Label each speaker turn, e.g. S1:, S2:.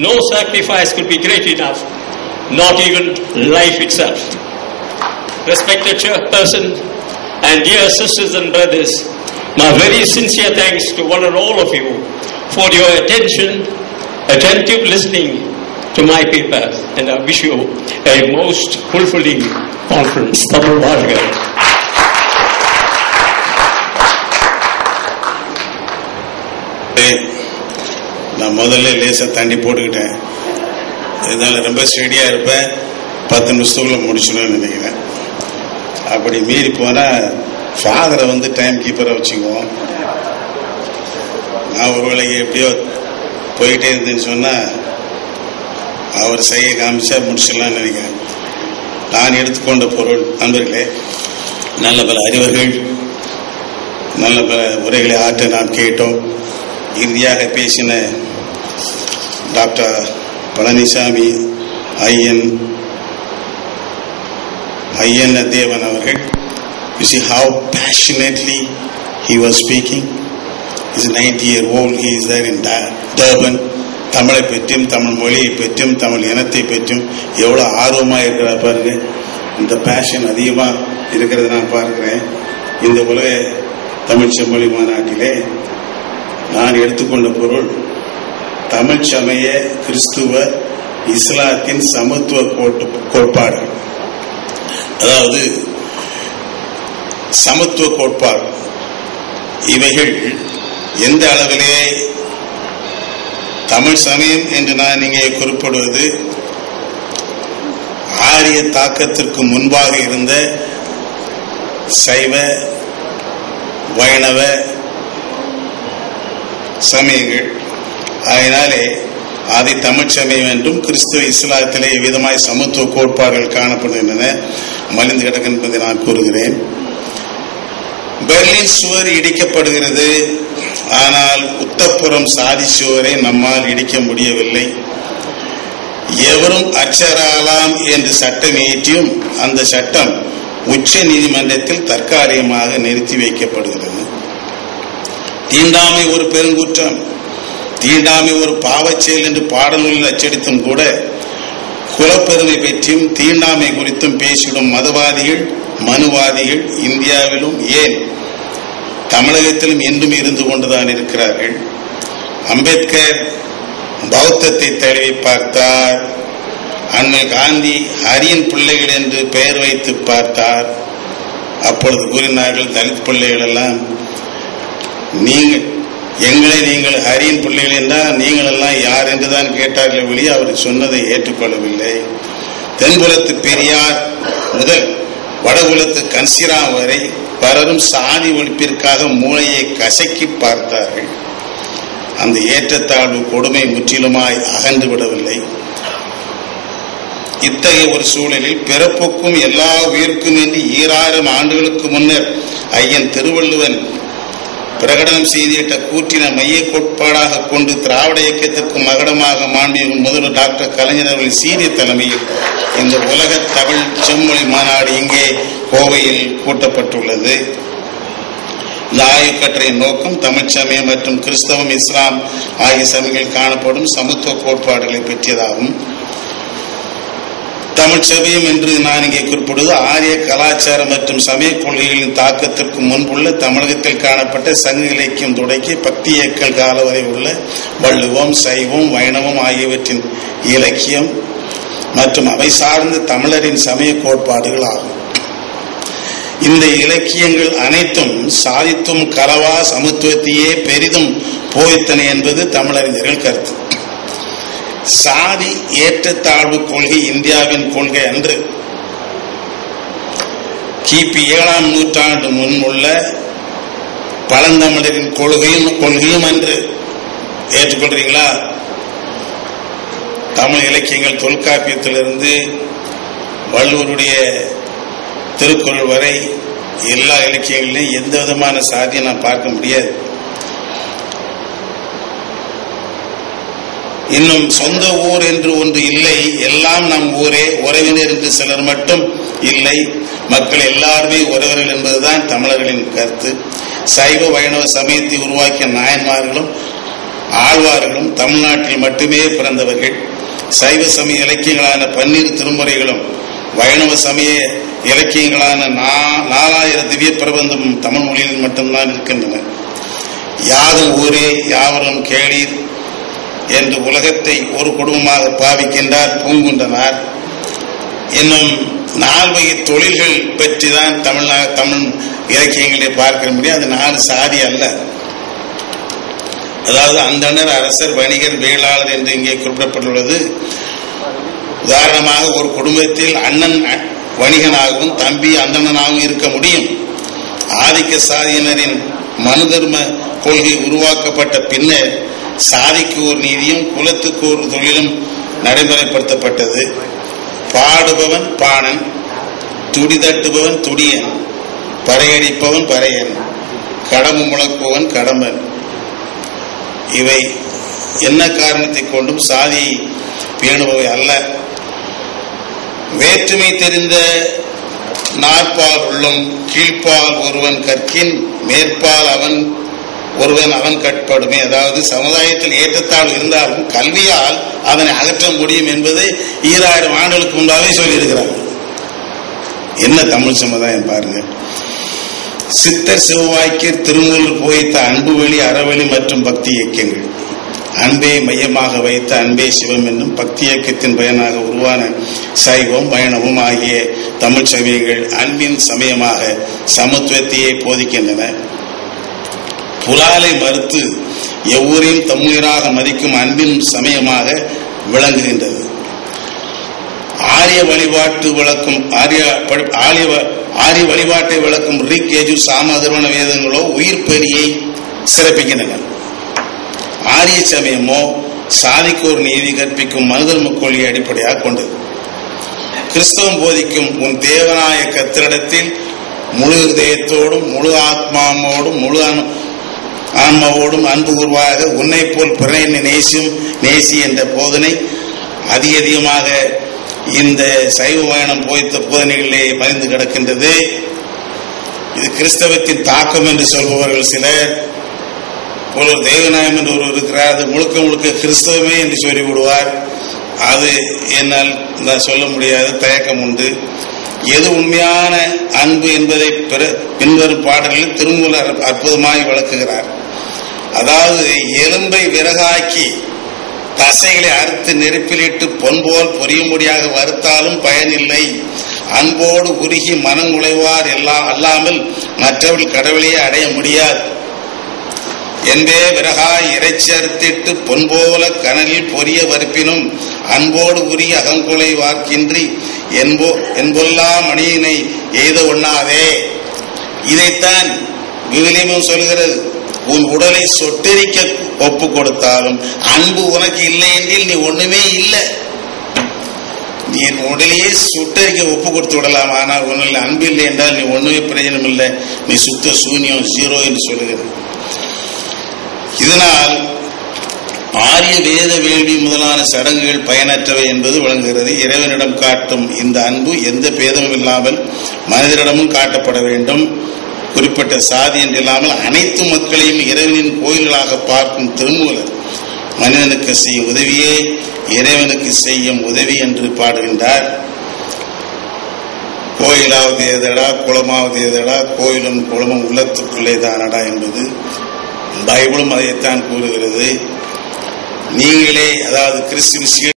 S1: No sacrifice could be great enough, not even life itself. Respected chairperson and dear sisters and brothers, my very sincere thanks to one and all of you for your attention, attentive listening to my paper, and I wish you a most fulfilling conference. Varga.
S2: நான் முதல்ல லேசாக தண்ணி போட்டுக்கிட்டேன். இதனால ரொம்ப ஸ்டெடியாக இருப்பேன். பத்து நிமிஷத்துக்குள்ள முடிச்சிடும்னு நினைக்கிறேன். அப்படி மீறி போனால் ஃபாதரை வந்து டைம் கீப்பராக வச்சுக்குவோம். நான் ஒரு வேலைக்கு எப்படியோ போயிட்டே இருந்தேன்னு சொன்னால் அவர் செய்ய காமிச்சா முடிச்சிடலாம்னு நினைக்கிறேன். நான் எடுத்துக்கொண்ட பொருள் நண்பர்களே நல்ல பல அறிவர்கள் நல்ல பல உரைகளை ஆற்ற நாம் கேட்டோம். இறுதியாக பேசின டாக்டர் பழனிசாமி ஐயன் ஐயன் தேவன் அவர்கள் you see how passionately he was speaking is ninety year old he is there in Durban தமிழை பற்றியும் தமிழ் மொழியை பற்றியும் தமிழ் இனத்தை பற்றியும் எவ்வளோ ஆர்வமாக இருக்கிறா பாருங்க. இந்த பேஷன் அதிகமாக இருக்கிறத நான் பார்க்குறேன். இந்த உலக தமிழ் செம்மொழி மாநாட்டிலே நான் எடுத்துக்கொண்ட பொருள் தமிழ் சமய கிறிஸ்துவ இஸ்லாத்தின் சமத்துவ கோட்டு கோட்பாடு. அதாவது சமத்துவ கோட்பாடு. இவைகள் எந்த அளவிலே தமிழ் சமயம் என்று நான் இங்கே குறிப்பிடுவது ஆரிய தாக்கத்திற்கு முன்பாக இருந்த சைவ வைணவ சமயங்கள். அதனாலே அதை தமிழ் சமயம் என்றும் கிறிஸ்துவ இஸ்லாத்திலே விதமாய் சமத்துவ கோட்பாடுகள் காணப்படுகின்றன. மலிந்து கிடக்கு என்பதை நான் கூறுகிறேன். பெர்லின் சுவர் இடிக்கப்படுகிறது. ஆனால் உத்தப்புறம் சாதி சுவரை நம்மால் இடிக்க முடியவில்லை. எவரும் அச்சராலாம் என்று சட்டம் இயற்றியும் அந்த சட்டம் உச்ச நீதிமன்றத்தில் தற்காலிகமாக நிறுத்தி வைக்கப்படுகிறது. தீண்டாமை ஒரு பெருங்குற்றம். தீண்டாமை ஒரு பாவச் செயல் என்று பாடநூலில் அச்சடித்தும் கூட குலப்பெருமை பற்றியும் தீண்டாமை குறித்தும் பேசிவிடும் மதவாதிகள் மனுவாதிகள் இந்தியாவிலும் ஏன் தமிழகத்திலும் என்றும் இருந்து கொண்டுதான் இருக்கிறார்கள்? அம்பேத்கர் பௌத்தத்தை தழுவி பார்த்தார். அன்னை காந்தி ஹரியின் பிள்ளைகள் என்று பெயர் வைத்து பார்த்தார். அப்பொழுது கூறினார்கள் தலித் பிள்ளைகள் எல்லாம் நீங்கள் எங்களை நீங்கள் ஹரியின் பிள்ளைகள் என்றால் நீங்கள் எல்லாம் யார் என்றுதான் கேட்டார்கள் வெளியே அவர் சொன்னதை ஏற்றுக்கொள்ளவில்லை. தென்புலத்து பெரியார் முதல் வடகுலத்து கன்சிரா வரை பலரும் சாதி ஒழிப்பிற்காக மூளையை கசக்கி பார்த்தார்கள். அந்த ஏற்றத்தாழ்வு கொடுமை முற்றிலுமாய் அகன்று விடவில்லை. இத்தகைய ஒரு சூழலில் பிறப்புக்கும் எல்லா உயிருக்கும் என்று ஈராயிரம் ஆண்டுகளுக்கு முன்னர் ஐயன் திருவள்ளுவன் பிரகடனம் செய்திட்ட கூற்றின மைய கோட்பாடாக கொண்டு திராவிட இயக்கத்திற்கு மகடமாக மாண்டிய முதல்வர் டாக்டர் கலைஞர் அவர்களின் சீரிய தலைமையில் இந்த உலக தமிழ் செம்மொழி மாநாடு இங்கே கோவையில் கூட்டப்பட்டுள்ளது. இந்த ஆய்வுக்கற்றையின் நோக்கம் தமிழ்ச்சமயம் மற்றும் கிறிஸ்தவம் இஸ்லாம் ஆகிய சமயங்களில் காணப்படும் சமத்துவ கோட்பாடுகளை பற்றியதாகும். தமிழ் என்று நான் இங்கே குறிப்பிடுவது ஆரிய கலாச்சாரம் மற்றும் சமய கொள்கைகளின் தாக்கத்திற்கு முன்புள்ள தமிழகத்தில் காணப்பட்ட சங்க இலக்கியம் தொடக்கி பக்தி இயக்கல் கால வரை உள்ள வள்ளுவம் சைவம் வைணவம் ஆகியவற்றின் இலக்கியம் மற்றும் அவை சார்ந்த தமிழரின் சமய கோட்பாடுகள் ஆகும். இந்த இலக்கியங்கள் அனைத்தும் சாதித்தும் கலவா சமத்துவத்தையே பெரிதும் போய்த்தன என்பது தமிழறிஞர்கள் கருத்து. சாதி ஏற்றத்தாழ்வு கொள்கை இந்தியாவின் கொள்கை அன்று கிபி ஏழாம் நூற்றாண்டு முன் உள்ள பழந்தமிழரின் கொள்கையும் கொள்கையும் அன்று. ஏற்றுக்கொள்றீங்களா? தமிழ் இலக்கியங்கள் தொல்காப்பியத்திலிருந்து வள்ளுவருடைய திருக்குறள் வரை எல்லா இலக்கியங்களிலும் எந்த விதமான சாதியை நான் பார்க்க முடியாது. இன்னும் சொந்த ஊர் என்று ஒன்று இல்லை. எல்லாம் நம் ஊரே. உறவினர் என்று சிலர் மட்டும் இல்லை. மக்கள் எல்லாருமே உறவினர் என்பதுதான் தமிழர்களின் கருத்து. சைவ வைணவ சமயத்தை உருவாக்கிய நாயன்மார்களும் ஆழ்வார்களும் தமிழ்நாட்டில் மட்டுமே பிறந்தவர்கள். சைவ சமய இலக்கியங்களான பன்னீர் திருமுறைகளும் வைணவ சமய இலக்கியங்களான நா- நாலாயிரம் திவ்ய பிரபந்தமும் தமிழ் மொழியில் மட்டும்தான் இருக்கின்றன. யாதும் ஊரே யாவரும் கேளீர். என்று உலகத்தை ஒரு குடும்பமாக பாவிக்கின்றார் பூங்குன்றனார் இன்னும் நால்வகை தொழில்கள் பற்றி தான் தமிழ்நா தமிழ் இலக்கியங்களை பார்க்கிற முடியும். அது நாலு சாதி அல்ல. அதாவது அந்தணர் அரசர் வணிகர் வேளாளர் என்று இங்கே குறிப்பிடப்பட்டுள்ளது. உதாரணமாக ஒரு குடும்பத்தில் அண்ணன் வணிகனாகவும் தம்பி அந்தணனாகவும் இருக்க முடியும். ஆதிக்க சாதியினரின் மனு தர்ம கொள்கை உருவாக்கப்பட்ட பின்னர் சாதிக்கு ஒரு நீதியும் குலத்துக்கு ஒரு தொழிலும் நடைமுறைப்படுத்தப்பட்டது. பாடுபவன் பாணன் துடி தட்டுபவன் துடியன் பறையடிப்பவன் பறையன் கடம்பு முழக்குவன் கடம்பன். இவை என்ன காரணத்தை கொண்டும் சாதியை பேணுபவை அல்ல. வேற்றுமை தெரிந்த நாற்பால் உள்ளும் கீழ்ப்பால் ஒருவன் கற்கின் மேற்பால் அவன் ஒருவன் அவன் கட்படுமே அதாவது சமுதாயத்தில் ஏற்றத்தாழ் இருந்தாலும் கல்வியால் அதனை அகற்ற முடியும் என்பதை ஈராயிரம் ஆண்டுகளுக்கு முன்பாகவே சொல்லியிருக்கிறார்கள் என்ன தமிழ் சமுதாயம் பாருங்க. சித்தர் சிவவாக்கியர் திருமூலர் போய்த்த அன்பு வழி அறவழி மற்றும் பக்தி இயக்கங்கள். அன்பே மையமாக வைத்த அன்பே சிவம் என்னும் பக்தி இயக்கத்தின் பயனாக உருவான சைவம் வைணவம் ஆகிய தமிழ் சமயங்கள் அன்பின் சமயமாக சமத்துவத்தையே போதிக்கின்றன. புலாலை மறுத்து எவ்வூரையும் தம்முயிராக மதிக்கும் அன்பின் சமயமாக விளங்குகின்றது. ஆரிய வழிபாட்டு விளக்கும் ஆரிய படி- ஆரிய வ- ஆரிய வழிபாட்டை விளக்கும் ரிக் யஜு சாம வேதங்களோ உயிர் பெரியை சிறப்பிக்கின்றன. ஆரிய சமயமோ சாதிக்கு ஒரு நீதி கற்பிக்கும் மனுதர்ம கொள்கையை அடிப்படையாக கொண்டது. கிறிஸ்தவம் போதிக்கும் உன் தேவனாய கத்திரிடத்தில் முழு இதயத்தோடும் முழு ஆத்மாவோடும் முழு அனு ஆன்மாவோடும் அன்பு உருவாக உன்னை போல் பிறனை நேசியும் நேசி என்ற போதனை அதிக அதிகமாக இந்த சைவ பயணம் போய்த்த போதனைகளிலே மறைந்து கிடக்கின்றது. இது கிறிஸ்தவத்தின் தாக்கம் என்று சொல்பவர்கள் சிலர் ஒருவர் தேவநாயம் என்று ஒருவர் இருக்கிறார் அது முழுக்க முழுக்க கிறிஸ்தவமே என்று சொல்லிவிடுவார். அது என்னால் நான் சொல்ல முடியாது தயக்கம் உண்டு. எது உண்மையான அன்பு என்பதை பிற- பின்வரும் பாடலில் திருமூலர் அற்புதமாய் விளக்குகிறார். அதாவது எலும்பை விறகாக்கி தசைகளை அறுத்து நெருப்பிலிட்டு பொன்போல் பொரியும்படியாக வறுத்தாலும் பயனில்லை. அன்போடு உருகி மனம் உழைவார் எல்லாம் அல்லாமல் மற்றவர்கள் கடவுளையே அடைய முடியாது. என்பே விறகாய் இறைச்சி அறுத்திட்டு பொன்போல கனலில் பொரிய வறுப்பினும் அன்போடு உரிய அகங்குலை வார்க்கின்றி என்போ என்பொல்லா மணியினை எய்த ஒண்ணாதே. இதைத்தான் விவிலியமும் சொல்கிறது. உன் உடலை சொட்டெரிக்க ஒப்பு கொடுத்தாலும் அன்பு உனக்கு இல்லை என்றில் நீ ஒண்ணுமே இல்லை. நீ என் உடலையே சுட்டரிக்க ஒப்பு கொடுத்து விடலாம் ஆனால் உன்னில் அன்பு இல்லை என்றால் நீ ஒண்ணுமே பிரயோஜனம் இல்லை. நீ சுத்த சூன்யம் ஜீரோ என்று சொல்லுகிறது. இதனால் ஆரிய வேத வேள்வி முதலான சடங்குகள் பயனற்றவை என்பது விளங்குகிறது. இறைவனிடம் காட்டும் இந்த அன்பு எந்த பேதமும் இல்லாமல் மனிதரிடமும் காட்டப்பட வேண்டும். குறிப்பிட்ட சாதி என்று இல்லாமல் அனைத்து மக்களையும் இறைவனின் கோயில்களாக பார்க்கும் திருமூலர் மனிதனுக்கு செய்யும் உதவியே இறைவனுக்கு செய்யும் உதவி என்று பாடுகின்றார். கோயிலாவது எதடா குளமாவது எதடா கோயிலும் குளமும் உள்ளத்துக்குள்ளே தானடா என்பது பைபிளும் அதைத்தான் கூறுகிறது. நீங்களே அதாவது கிறிஸ்துவின்